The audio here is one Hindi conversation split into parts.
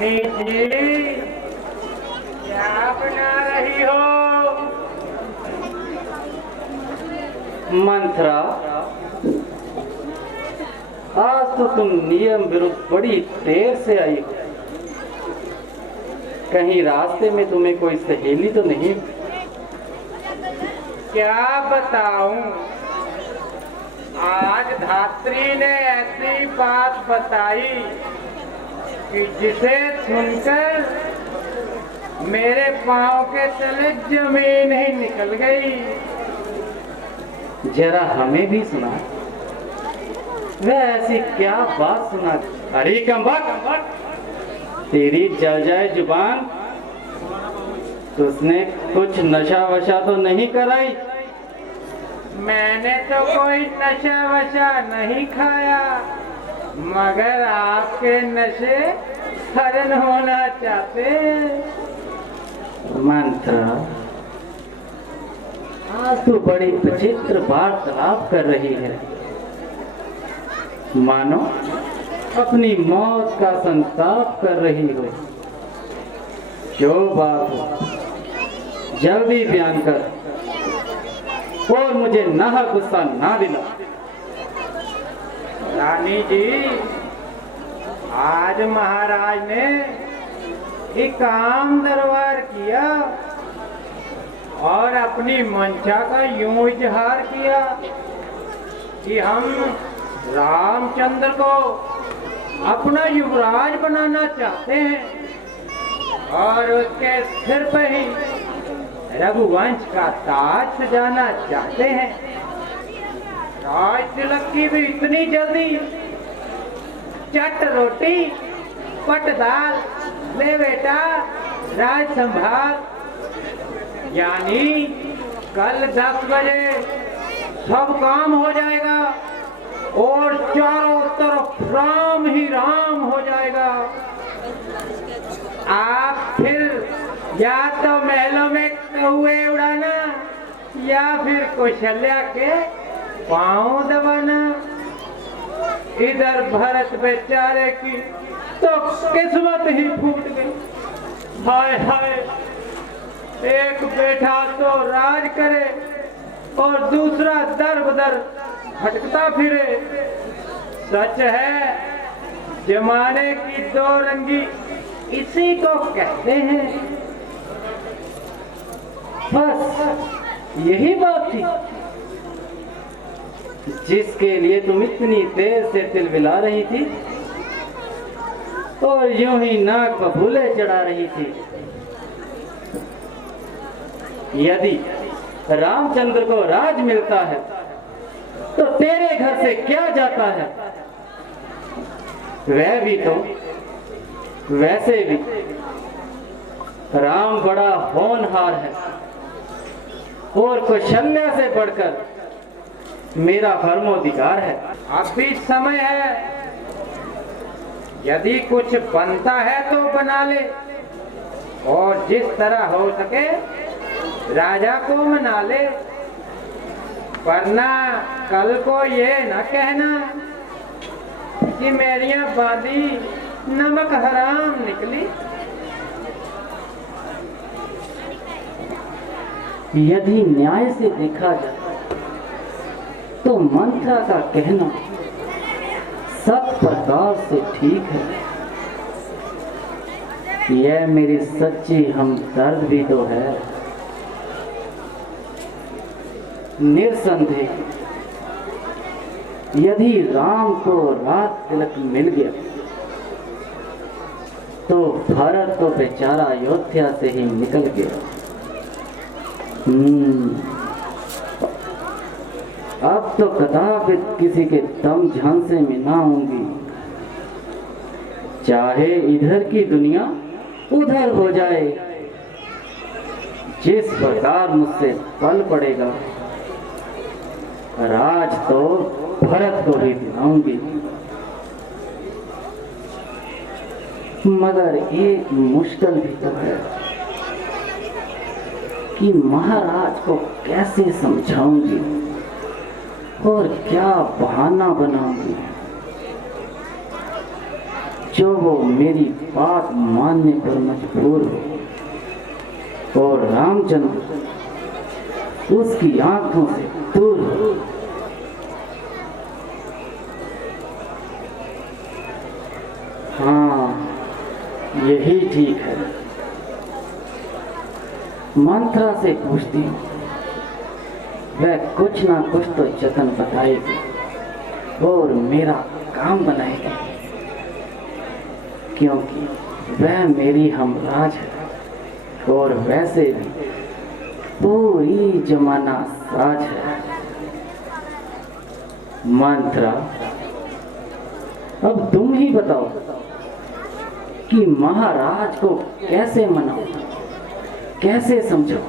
रानी जी क्या बना रही हो? मंत्रा, आज तो तुम नियम विरुद्ध बड़ी देर से आई हो। कहीं रास्ते में तुम्हें कोई सहेली तो नहीं? क्या बताऊं, आज धात्री ने ऐसी बात बताई कि जिसे सुनकर मेरे पांव के तले जमीन ही निकल गई। जरा हमें भी सुना। वह ऐसी क्या बात सुना? अरे कमबख्त, तेरी जल जाए जुबान। उसने कुछ नशा वशा तो नहीं कराई? मैंने तो कोई नशा वशा नहीं खाया, मगर आपके नशे हरण होना चाहते। मंत्रा, आज तो बड़ी विचित्र वार्तालाप कर रही है, मानो अपनी मौत का संताप कर रही हो। जो बात हो जल्दी बयान कर और मुझे नाहक गुस्सा ना दिला। रानी जी, आज महाराज ने एक आम दरबार किया और अपनी मंशा का यूं इजहार किया कि हम रामचंद्र को अपना युवराज बनाना चाहते हैं और उसके सिर पर ही रघुवंश का ताज सजाना चाहते हैं। राज तिलक की भी इतनी जल्दी? चट रोटी पट दाल, ले बेटा राज संभाल। यानी कल 10 बजे सब काम हो जाएगा और चारों तरफ राम ही राम हो जाएगा। आप फिर या तो महलों में कौए उड़ाना या फिर कौशल्या के पांव दबाना। इधर भरत बेचारे की तो किस्मत ही फूट गई। हाय हाय, एक बेटा तो राज करे और दूसरा दर बदर भटकता फिरे। सच है, जमाने की दो रंगी इसी को कहते हैं। बस यही बात थी जिसके लिए तुम इतनी देर से तिलमिला रही थी और यूं ही नाक पर भूले चढ़ा रही थी। यदि रामचंद्र को राज मिलता है तो तेरे घर से क्या जाता है? वह भी तो वैसे भी राम बड़ा होनहार है और कौशल्या से बढ़कर मेरा फर्मोधिकार है। अभी समय है, यदि कुछ बनता है तो बना ले और जिस तरह हो सके राजा को मना ले, वरना कल को ये न कहना कि मेरियां बांधी नमक हराम निकली। यदि न्याय से देखा जाए तो मंत्रा का कहना सब प्रकार से ठीक है। यह मेरी सच्ची हमदर्द भी तो है। निर्संदेह यदि राम को राज तिलक मिल गया तो भारत तो बेचारा अयोध्या से ही निकल गया। अब तो कदापि किसी के दम झांसे में ना होंगी, चाहे इधर की दुनिया उधर हो जाए। जिस प्रकार मुझसे पल पड़ेगा राज तो भरत को ही दिलाऊंगी। मगर एक मुश्किल भी तो है कि महाराज को कैसे समझाऊंगी और क्या बहाना बनाऊंगी। जो वो मेरी बात मानने पर मजबूर हो और रामचंद्र उसकी आंखों से दूर हो। हाँ, यही ठीक है। मंत्रा से पूछती हूँ, वह कुछ ना कुछ तो जतन बताएगी और मेरा काम बनाएगी, क्योंकि वह मेरी हमराज है और वैसे भी पूरी जमाना साज है। मंत्रा, अब तुम ही बताओ कि महाराज को कैसे मनाऊं, कैसे समझो।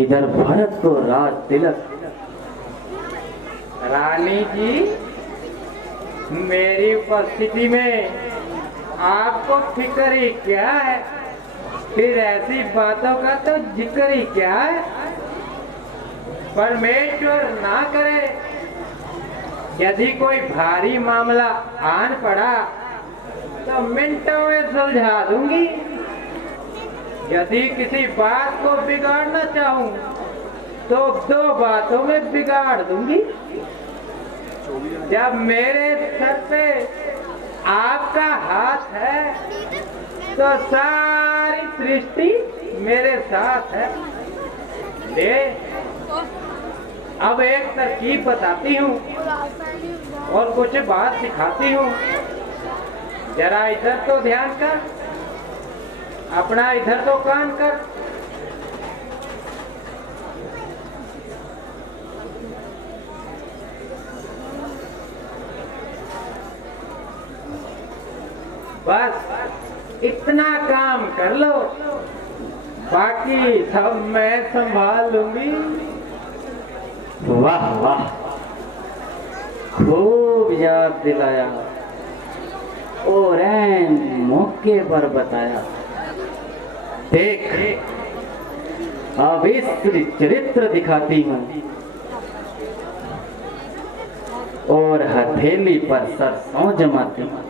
इधर भरत को राज तिलक। रानी जी, मेरी उपस्थिति में आपको फिक्र ही क्या है? फिर ऐसी बातों का तो जिक्र ही क्या है? परमेश्वर ना करे, यदि कोई भारी मामला आन पड़ा तो मिनटों में सुलझा दूंगी। यदि किसी बात को बिगाड़ना चाहूं तो 2 बातों में बिगाड़ दूंगी। जब मेरे सर पे आपका हाथ है तो सारी सृष्टि मेरे साथ है। ले, अब एक तरकीब बताती हूँ और कुछ बात सिखाती हूँ। जरा इधर तो ध्यान कर, अपना इधर तो कान कर। बस इतना काम कर लो, बाकी सब मैं संभाल लूंगी। वाह वाह, खूब याद दिलाया और ऐन मौके पर बताया। देख, अब इस चरित्र दिखाती हूँ और हथेली पर सरसों जमाती हूँ।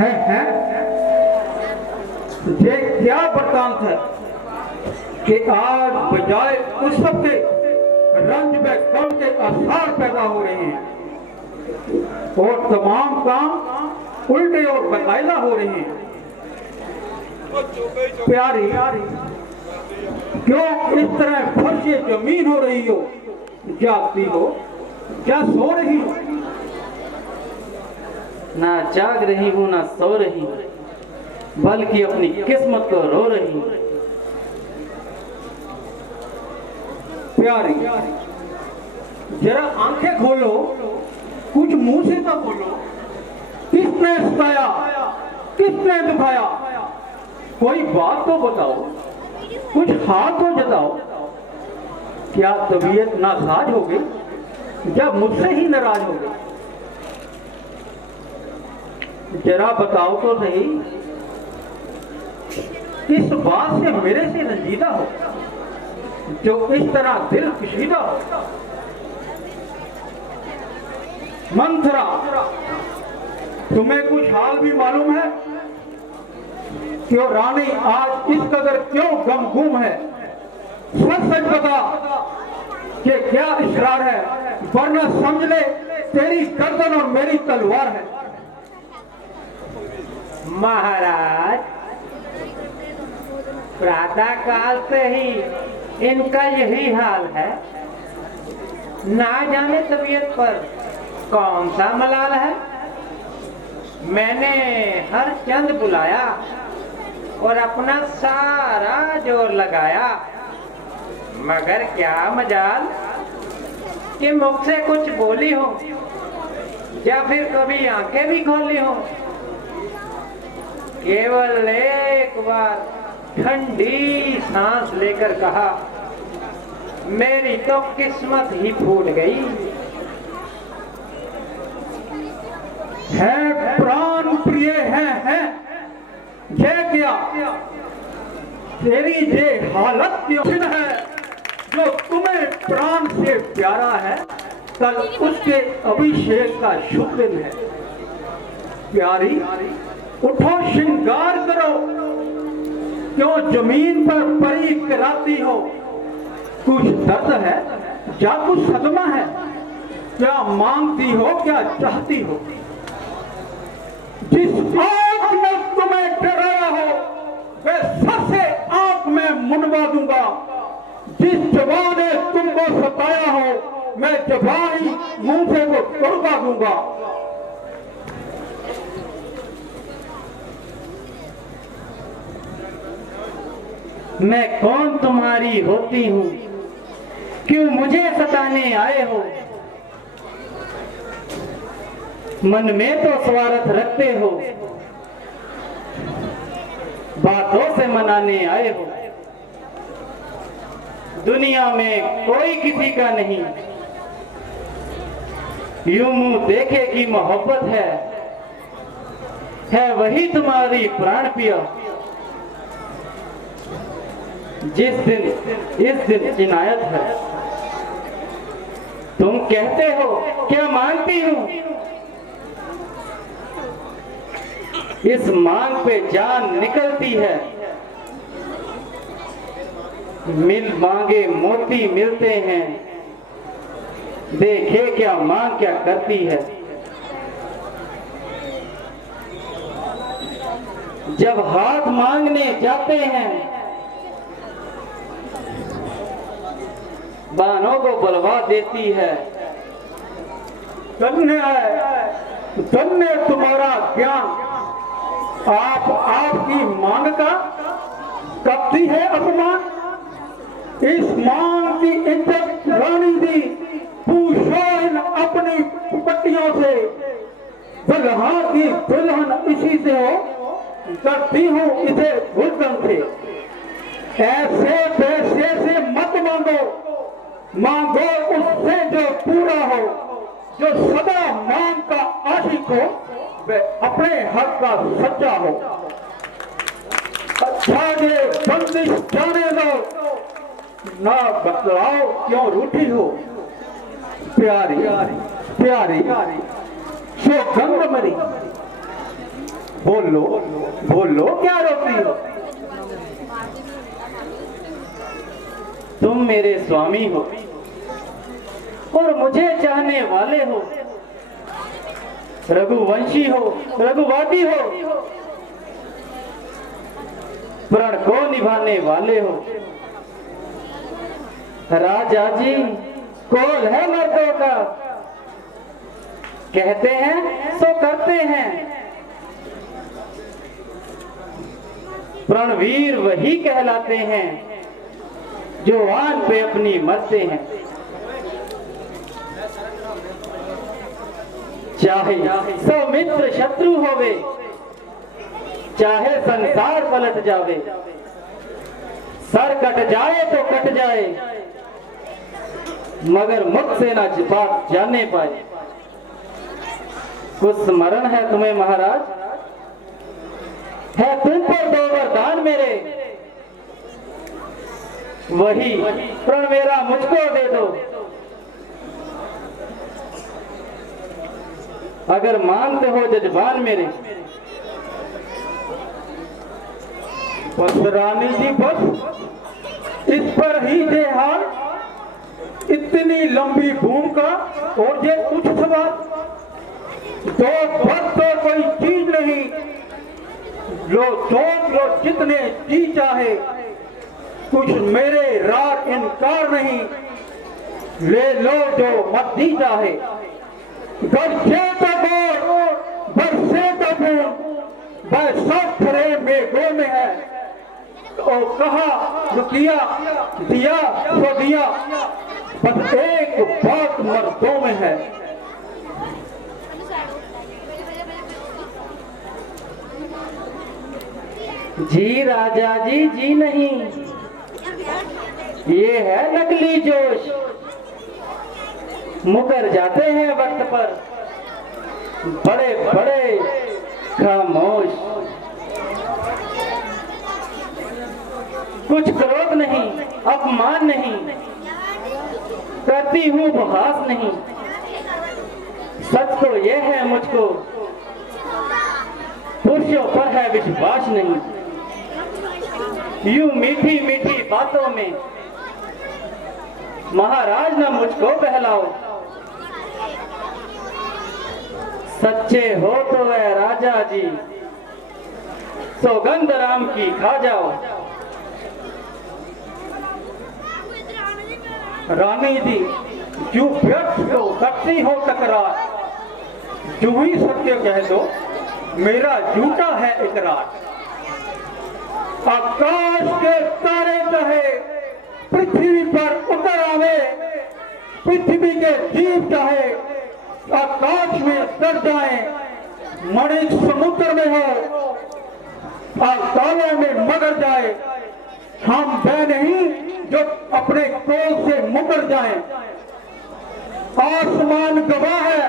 है? ये क्या वृतांत है कि आज बजाय उस सब के रंज में कम के आसार पैदा हो रहे हैं और तमाम काम उल्टे और बकायदा हो रहे हैं। प्यारी, क्यों इस तरह फर्शे जमीन हो रही हो? जागती हो क्या सो रही हो? ना जाग रही हूँ ना सो रही हूँ, बल्कि अपनी किस्मत को रो रही हूँ। प्यारी, जरा आंखें खोलो, कुछ मुंह से तो बोलो। किसने सताया, किसने दुखाया? कोई बात तो बताओ, कुछ हाथ तो जताओ। क्या तबीयत नासाज हो गई? जब मुझसे ही नाराज हो गई? जरा बताओ तो सही, इस बात से मेरे से रंजीदा हो जो इस तरह दिल कशीदा हो। मंथरा, तुम्हें कुछ हाल भी मालूम है क्यों रानी आज इस कदर क्यों गमगूम है? सच सच बता कि क्या इसरार है, वरना समझ ले तेरी गर्दन और मेरी तलवार है। महाराज, प्रातः काल से ही इनका यही हाल है। ना जाने तबीयत पर कौन सा मलाल है। मैंने हर चंद बुलाया और अपना सारा जोर लगाया, मगर क्या मजाल कि मुख से कुछ बोली हो या फिर कभी आंखें भी खोली हो। केवल एक बार ठंडी सांस लेकर कहा, मेरी तो किस्मत ही फूट गई है। प्राण प्रिय है ये क्या तेरी ये हालत क्यों है? जो तुम्हें प्राण से प्यारा है, कल उसके अभिषेक का शुभ दिन है। प्यारी उठो, श्रृंगार करो, क्यों जमीन पर परी कराती हो? कुछ दर्द है या कुछ सदमा है? क्या मांगती हो, क्या चाहती हो? जिस आंख ने तुम्हें डराया हो वे सर से आंख में मुंडवा दूंगा। जिस जवान ने तुमको सताया हो मैं जबान ही मुंह से वो तोड़वा दूंगा। मैं कौन तुम्हारी होती हूँ, क्यों मुझे सताने आए हो? मन में तो स्वार्थ रखते हो, बातों से मनाने आए हो। दुनिया में कोई किसी का नहीं, यूं मुंह देखे की मोहब्बत है वही तुम्हारी प्राण प्रिय। जिस दिन इस दिन इनायत है, तुम कहते हो क्या मांगती हूँ? इस मांग पे जान निकलती है। मिल मांगे मोती मिलते हैं, देखे क्या मांग क्या करती है। जब हाथ मांगने जाते हैं, बानों को बुलवा देती है। धन्य तुम्हारा ज्ञान, आपकी मांग का करती है अपमान। इस मांग की इज्जत रानी दी, पूछो इन अपनी पट्टियों से। दुल्हा की दुल्हन इसी से हो, करती हूँ इसे भुलकन से। ऐसे पैसे से मत मांगो, मांगो उससे जो पूरा हो, जो सदा मांग का आशिक हो, वे अपने हक का सच्चा हो। अच्छा ये बंदिश जाने दो, ना बतलाओ क्यों रूठी हो। प्यारी प्यारी सो गंग मरी, बोलो बोलो क्या रोती हो? तुम मेरे स्वामी हो और मुझे चाहने वाले हो, रघुवंशी हो, रघुवादी हो, प्रण को निभाने वाले हो। राजा जी कौल है मर्दों का, कहते हैं सो करते हैं। प्रणवीर वही कहलाते हैं जो आन पे अपनी मरते हैं। चाहे सब मित्र शत्रु होवे, चाहे संसार पलट जावे, सर कट जाए तो कट जाए, मगर मुख से ना बात जाने पाए। कुछ स्मरण है तुम्हें महाराज? है तुम पर दो वरदान मेरे, वही प्रण मेरा मुझको दे दो। अगर मानते हो जजमान मेरे। बस रानी जी, बस इस पर ही जे हाल, इतनी लंबी भूमिका और ये कुछ सवाल, तो बस तो कोई चीज नहीं, लो सोच लो जितने जी चाहे, कुछ मेरे रार इनकार नहीं, ले लो जो मर्जी चाहे। गरजे तो गोर बरसे तो फूल, वह सब खरे मेघों में है, और कहा रुकिया दिया तो दिया, बस एक बात मर्दों में है। जी राजा जी, जी नहीं, ये है नकली जोश। मुकर जाते हैं वक्त पर बड़े बड़े खामोश। कुछ क्रोध नहीं, अपमान नहीं, करती हूँ उपहास नहीं। सच तो यह है मुझको पुरुषों पर है विश्वास नहीं। यूं मीठी मीठी बातों में महाराज न मुझको बहलाओ। सच्चे हो तो वह राजा जी, सौगंध राम की खा जाओ। रानी जी, जो व्यर्थ हो करती हो तकरार, जो ही सत्य कह दो मेरा झूठा है इकरार। आकाश के तारे चाहे पृथ्वी पर उतर आवे, पृथ्वी के जीव चाहे आकाश में तर जाए, मणि समुद्र में हो तालों में मगर जाए, हम वह नहीं जो अपने कोल से मुकर जाए। आसमान गवाह है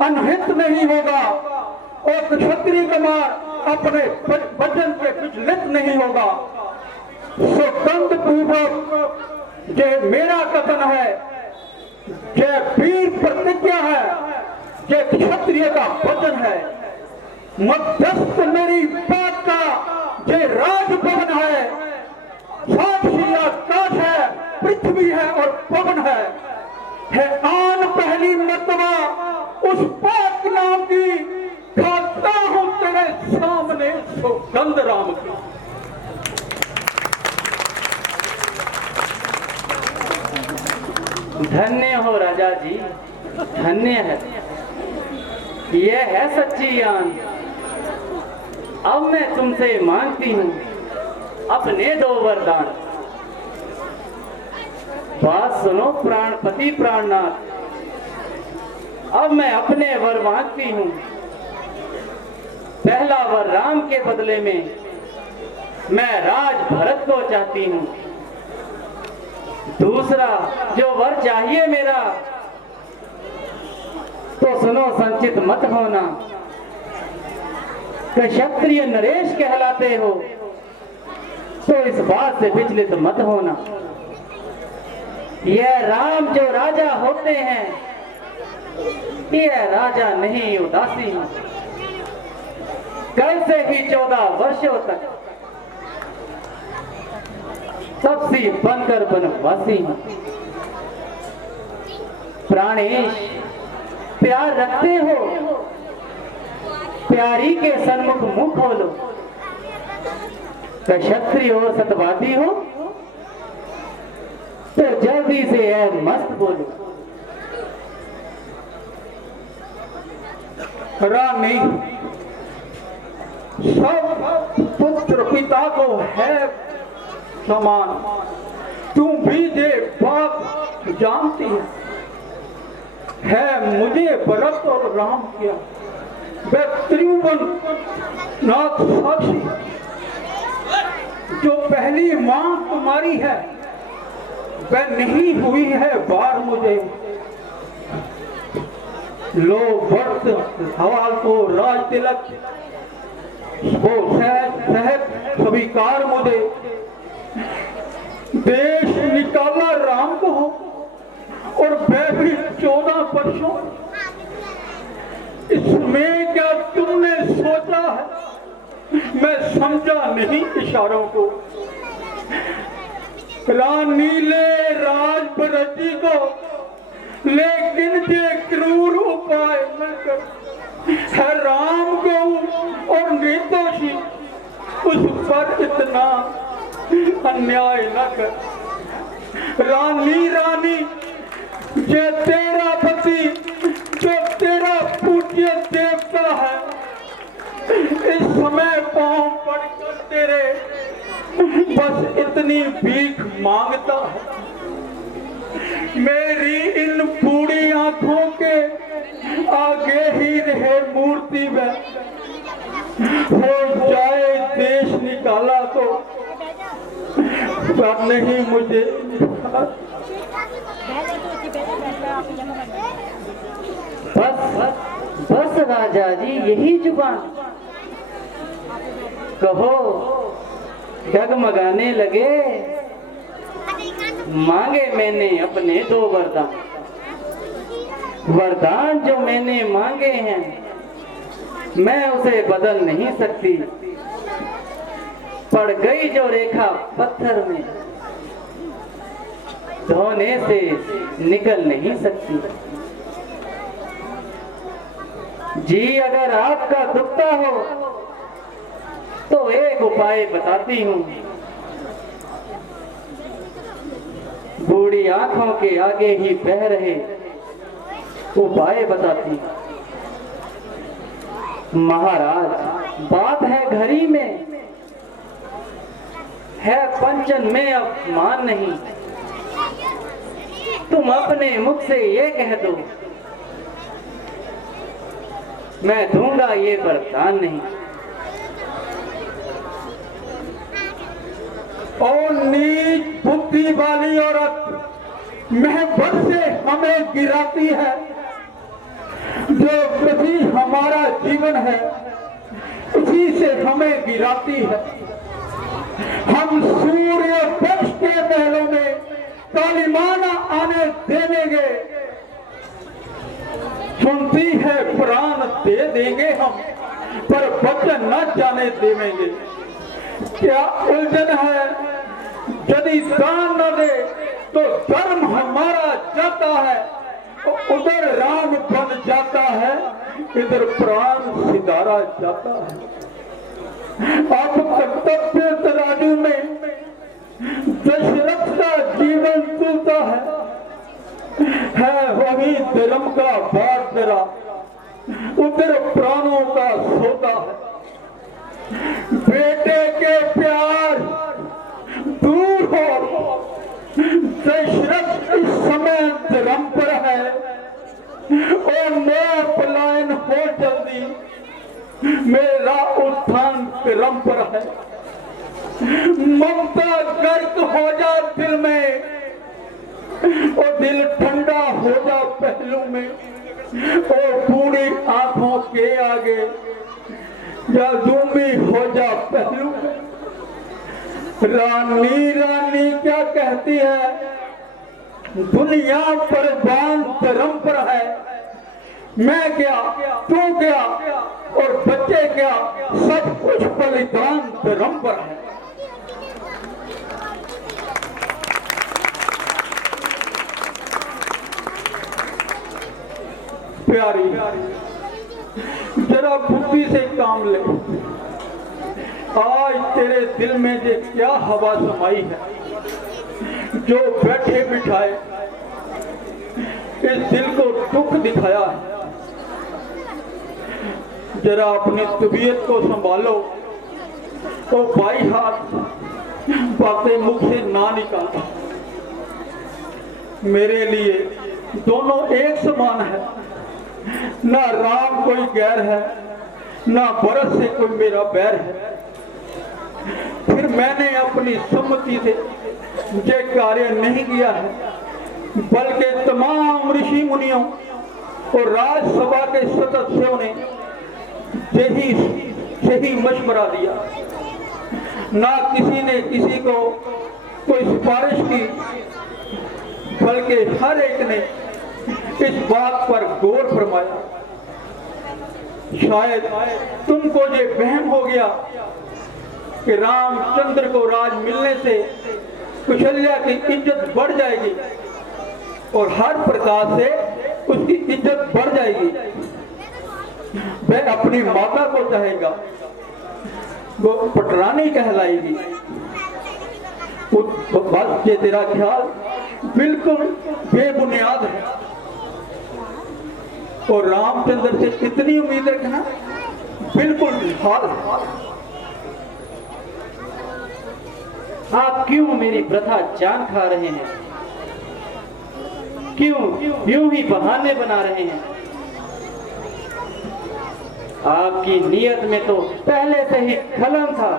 अनहित नहीं होगा, और क्षत्रिय कुमार अपने वचन पे विचलित नहीं होगा। स्वतंत्र पूर्वक ये मेरा कथन है, ये वीर प्रतिज्ञा है, ये क्षत्रिय का वचन है। मध्यस्थ मेरी बात का ये राजभवन है, साक्षी आकाश है, पृथ्वी है और पवन है आन पहली मर्तबा उस पाक नाम की, खाता हूं तेरे सामने सौगंध राम की। धन्य हो राजा जी, धन्य है, यह है सच्ची आन। अब मैं तुमसे मांगती हूँ अपने दो वरदान। बात सुनो प्राणपति प्राणनाथ, अब मैं अपने वर मांगती हूँ। पहला वर राम के बदले में मैं राज भरत को चाहती हूँ। दूसरा जो वर चाहिए मेरा, तो सुनो संचित मत होना, कि क्षत्रिय नरेश कहलाते हो, तो इस बात से विचलित मत होना। यह राम जो राजा होते हैं, यह राजा नहीं उदासी हूं। कल से ही 14 वर्षों तक तपसी बनकर बनवासी हूं। प्राणेश प्यार रखते हो, प्यारी के सन्मुख मुख खोलो। क्षत्रिय हो सतवादी हो, तो जल्दी से ऐ मस्त बोलो। रानी, सब पुत्र पिता को है समान, तुम भी जे बात जानती है मुझे भरत और राम किया। वह त्रिभुवन नाथ साक्षी, जो पहली मां तुम्हारी है, वह नहीं हुई है बार मुझे। लो वर्ष सवाल को राज तिलक, वो सहज सहज स्वीकार मुझे। दे और वह भी 14 वर्षों। इसमें क्या तुमने सोचा है? मैं समझा नहीं इशारों को। रानी ले राज बरजी को, लेकिन ये क्रूर उपाय मिलकर है राम को और निर्दोषी, उस पर इतना अन्याय न कर। रानी रानी ये तेरा पति जो तेरा पूज्य देवता है, इस समय पांव पड़कर तेरे बस इतनी भीख मांगता है। मेरी इन बूढ़ी आंखों के आगे ही रहे मूर्ति में, हो जाए देश निकाला तो, पर नहीं मुझे। बस राजा जी, यही जुबान कहो। डगमगाने लगे। मांगे मैंने अपने 2 वरदान, वरदान जो मैंने मांगे हैं मैं उसे बदल नहीं सकती। पड़ गई जो रेखा पत्थर में, धोने से निकल नहीं सकती। जी अगर आपका दुखता हो तो एक उपाय बताती हूँ। बूढ़ी आंखों के आगे ही बह रहे उपाय बताती। महाराज बात है घड़ी में, है पंचन में अपमान नहीं। तुम अपने मुख से ये कह दो, मैं दूंगा ये वरदान नहीं। और नीच बुद्धि वाली औरत महबत से हमें गिराती है। जो कभी हमारा जीवन है उसी से हमें गिराती है। हम सूर्य वंश के महलों में कालीमाना आने देंगे। सुनती है प्राण दे देंगे हम, पर वचन न जाने देंगे। क्या उलझन है? यदि दान न दे तो धर्म हमारा जाता है, उधर राम बन जाता है, इधर प्राण सिधारा जाता है। अब कर्तव्य तराजू में दशरथ का जीवन चलता है वही धर्म का भार जरा, उधर प्राणों का सौदा है। बेटे के प्यार दूर हो, दशरथ इस समय धर्म पर है और मैं पलायन हो जल्दी, मेरा उत्थान क्रम पर है। ममता गर्क हो जा दिल में और दिल ठंडा हो जा पहलू में, और बूढ़ी आंखों के आगे या जूमी हो जा पहलू में। रानी रानी क्या कहती है? दुनिया पर बांध धर्म पर है। मैं क्या, तू क्या और बच्चे क्या, सब कुछ बलिदान धर्म पर है। प्यारी जरा बुद्धि से काम ले। आज तेरे दिल में ये क्या हवा समाई है जो बैठे बिठाए इस दिल को दुख दिखाया है। जरा अपनी तबीयत को संभालो तो बाई हाथ बातें मुख से ना निकालता। मेरे लिए दोनों एक समान है, ना राम कोई गैर है, ना भरत से कोई मेरा बैर है। फिर मैंने अपनी सम्मति से ये कार्य नहीं किया है, बल्कि तमाम ऋषि मुनियों और राजसभा के सदस्यों ने यही मशवरा दिया। ना किसी ने किसी को कोई सिफारिश की, बल्कि हर एक ने इस बात पर गौर फरमाया। शायद तुमको ये वहम हो गया कि रामचंद्र को राज मिलने से कुशल्या की इज्जत बढ़ जाएगी और हर प्रकार से उसकी इज्जत बढ़ जाएगी। वह अपनी माता को चाहेगा, वो पटरानी कहलाएगी। बस ये तेरा ख्याल बिल्कुल बेबुनियाद है और रामचंद्र से इतनी उम्मीद रखना बिल्कुल हाल है। आप क्यों मेरी प्रथा जान खा रहे हैं? क्यों यूं ही बहाने बना रहे हैं? आपकी नीयत में तो पहले से ही खलम था,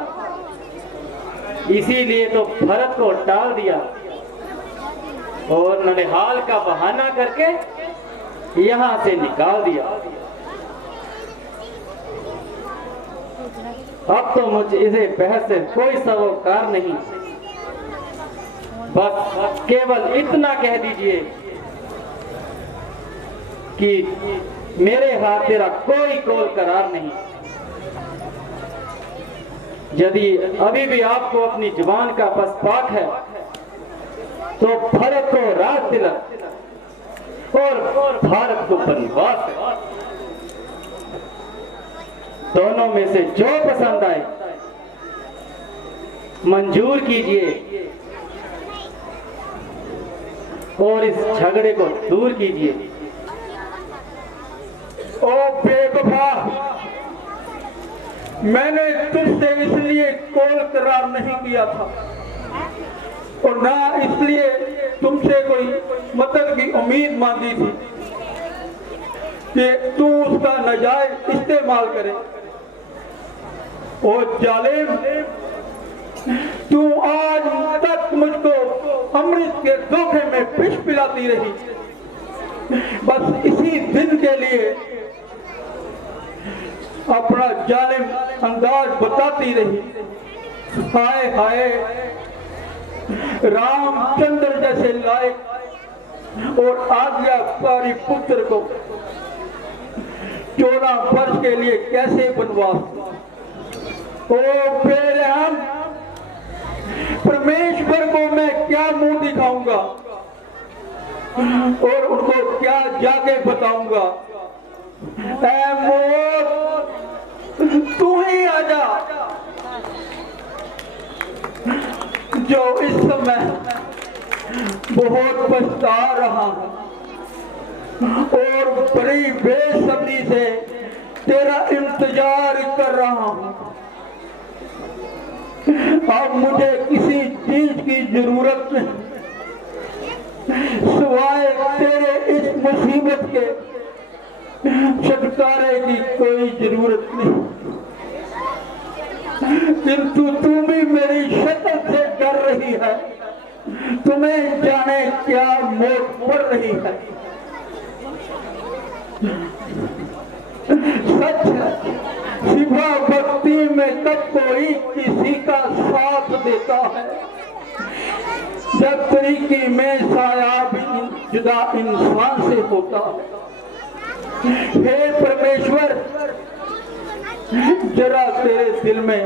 इसीलिए तो भरत को टाल दिया और ननिहाल का बहाना करके यहां से निकाल दिया। अब तो मुझे इसे बहस से कोई सरोकार नहीं, बस केवल इतना कह दीजिए कि मेरे हाथ तेरा कोई कोल करार नहीं। यदि अभी भी आपको अपनी जुबान का पसपाक है तो भरत को राज तिलक और भारत को वनवास है। दोनों में से जो पसंद आए मंजूर कीजिए और इस झगड़े को दूर कीजिए। ओ बेवफा, मैंने तुझसे इसलिए कोल करार नहीं किया था और ना इसलिए तुमसे कोई मदद की उम्मीद मांगी थी कि तू उसका नाजायज इस्तेमाल करे। ओ जालिम, तू आज तक मुझको अमृत के धोखे में विष पिलाती रही, बस इसी दिन के लिए अपना जालिम अंदाज बताती रही। हाय हाय, रामचंद्र जैसे लायक और आज्ञाकारी पुत्र को 14 वर्ष के लिए कैसे बनवास। ओ बेरहम, परमेश्वर को मैं क्या मुंह दिखाऊंगा और उनको क्या जाके बताऊंगा। ऐ मौत, तू ही आजा जो इस समय बहुत पछता रहा हूं और बड़ी बेसब्री से तेरा इंतजार कर रहा हूं। अब मुझे किसी चीज की जरूरत नहीं सिवाय तेरे इस मुसीबत के छुटकारे की कोई जरूरत नहीं। किंतु तू भी मेरी शक्ल से डर रही है, तुम्हें जाने क्या मौत पड़ रही है। सच है, सिवा भक्ति में तब कोई किसी का साथ देता है जब तरीके में साया भी जुदा इंसान से होता है। हे परमेश्वर, जरा तेरे दिल में,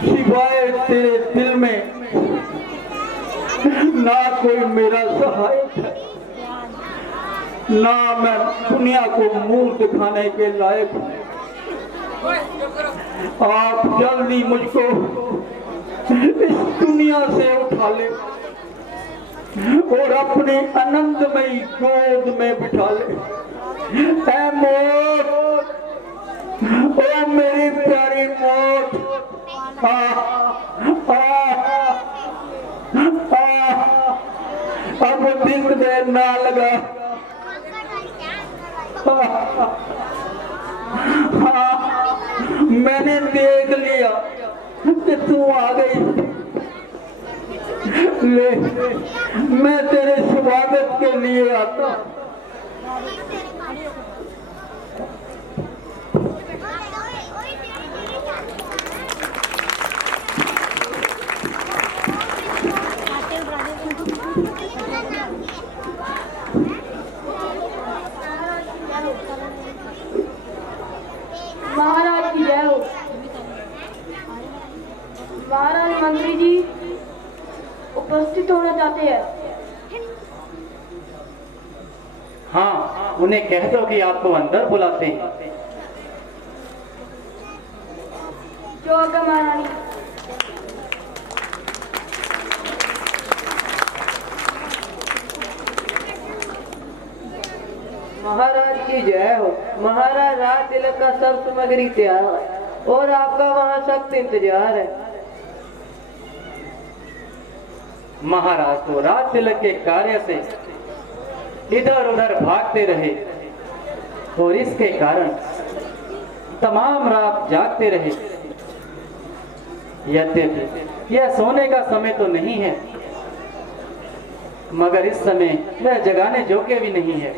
सिवाय तेरे दिल में ना कोई मेरा सहायक है, ना मैं दुनिया को मुंह दिखाने के लायक हूं। आप जल्दी मुझको इस दुनिया से उठा ले और अपनी आनंदमयी गोद में बिठा ले। ऐ मौत, ओ मेरी प्यारी मौत, अब दिन देर ना लगा। मैंने देख लिया कि तू आ गई। ले, मैं तेरे स्वागत के लिए आता। मंत्री जी उपस्थित होना चाहते हैं। हाँ, उन्हें कह दो कि आपको अंदर बुलाते हैं। जो आज्ञा महारानी। महाराज की जय हो। महाराज राज तिलक का सब सामग्री तैयार है और आपका वहाँ सख्त इंतजार है। महाराज तो राज तिलक के कार्य से इधर उधर भागते रहे और इसके कारण तमाम रात जागते रहे। यद्यपि यह सोने का समय तो नहीं है, मगर इस समय वह जगाने जोगे भी नहीं है।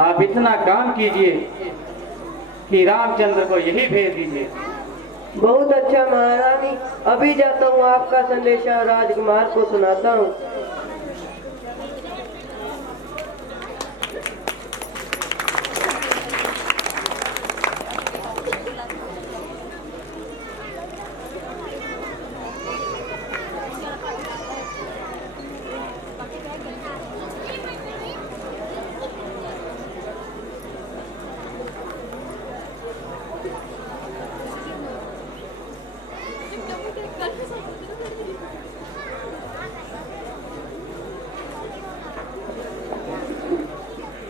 आप इतना काम कीजिए कि रामचंद्र को यही भेज दीजिए। बहुत अच्छा महारानी, अभी जाता हूँ, आपका संदेशा राजकुमार को सुनाता हूँ।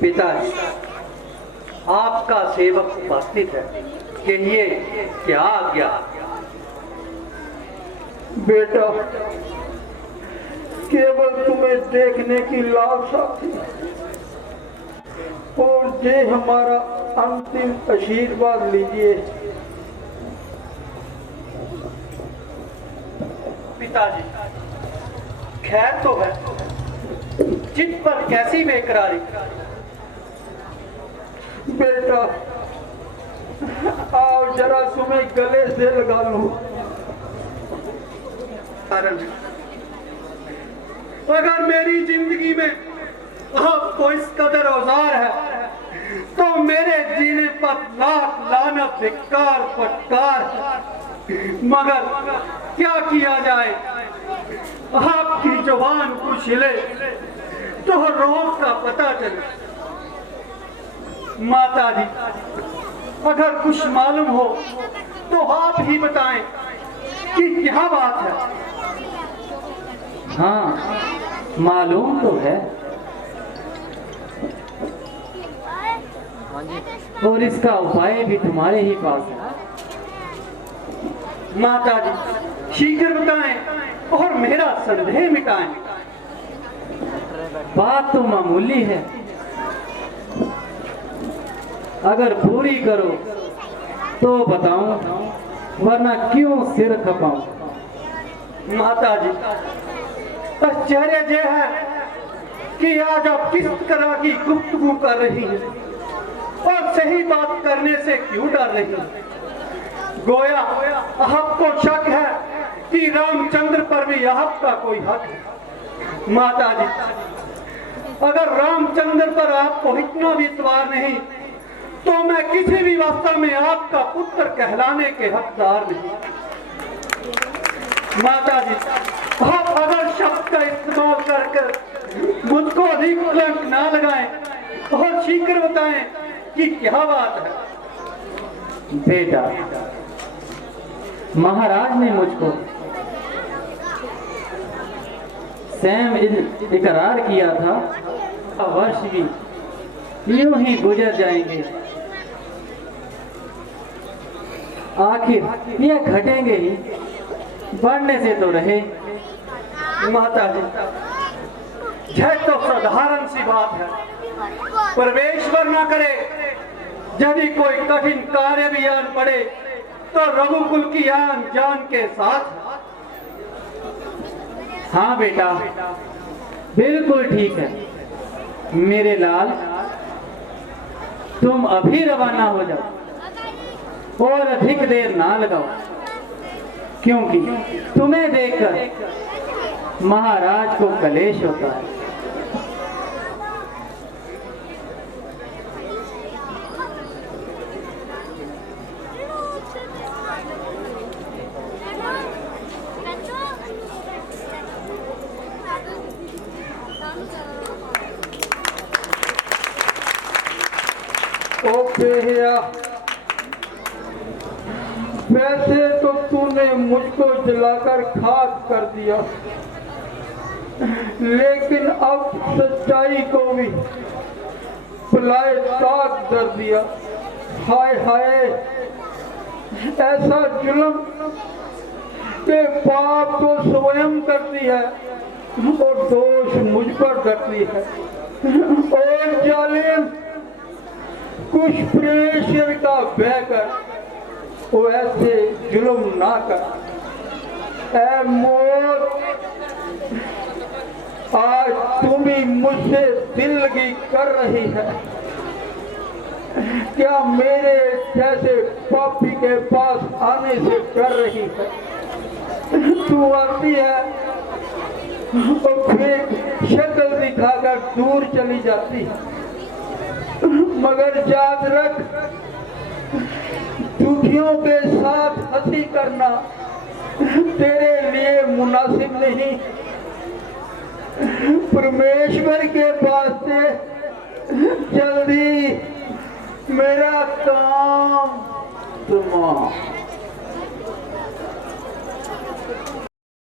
पिताजी, आपका सेवक उपस्थित है, कहिए क्या आज्ञा। बेटा, केवल तुम्हें देखने की लालसा थी और ये हमारा अंतिम आशीर्वाद लीजिए। पिताजी, खैर तो है, चित पर कैसी बेकरारी। बेटा, आओ जरा तुम्हें गले से लगा लूं। अगर मेरी जिंदगी में आपको इस कदर औजार है तो मेरे जीने पर लाख लानत धिक्कार फटकार, मगर क्या किया जाए, आपकी जुबान कुछ हिले तो रोज का पता चले। माता जी, अगर कुछ मालूम हो तो आप ही बताएं कि क्या बात है। हाँ, मालूम तो है और इसका उपाय भी तुम्हारे ही पास है। माता जी, शीघ्र बताएं और मेरा संदेह मिटाएं। बात तो मामूली है, अगर पूरी करो तो बताऊं, वरना क्यों सिर खपाऊं। माता जी, आश्चर्य यह है कि आज आप किस तरह की गुफ्तगू कर रही हैं और सही बात करने से क्यों डर रही हैं। गोया आपको शक है कि रामचंद्र पर भी आपका कोई हक है। माता जी, अगर रामचंद्र पर आपको इतना भी इतबार नहीं तो मैं किसी भी अवस्था में आपका पुत्र कहलाने के हकदार नहीं। माता जी, आप अगर शब्द का इस्तेमाल कर मुझको अधिक कलंक ना लगाएं और शीघ्र बताएं कि क्या बात है। बेटा, महाराज ने मुझको स्वयं इकरार किया था, वर्ष भी यूं ही गुजर जाएंगे, आखिर ये घटेंगे ही, बढ़ने से तो रहे। माता जी, यह तो साधारण सी बात है, परमेश्वर न करे यदि कोई कठिन कार्य भी आन पड़े तो रघुकुल की आन जान के साथ। हाँ बेटा, बिल्कुल ठीक है मेरे लाल, तुम अभी रवाना हो जाओ और अधिक देर ना लगाओ, क्योंकि तुम्हें देखकर महाराज को कलेश होता है। बेहया, वैसे तो तूने मुझको जलाकर खाक कर दिया, लेकिन अब सच्चाई को भी बुलाए ताक कर दिया। हाय हाय, ऐसा जुल्म के पाप तो स्वयं करती है और दोष मुझ पर करती है। और जालिम कुछ प्रेशर का बहकर वो ऐसे जुल्म ना कर। ऐ मौत, आज तुम ही मुझसे दिल लगी कर रही है, क्या मेरे जैसे पापी के पास आने से कर रही है? तू आती है और फिर शक्ल दिखाकर दूर चली जाती है, मगर याद रख, दुखियों के साथ हंसी करना तेरे लिए मुनासिब नहीं। परमेश्वर के पास से जल्दी मेरा काम तमाम।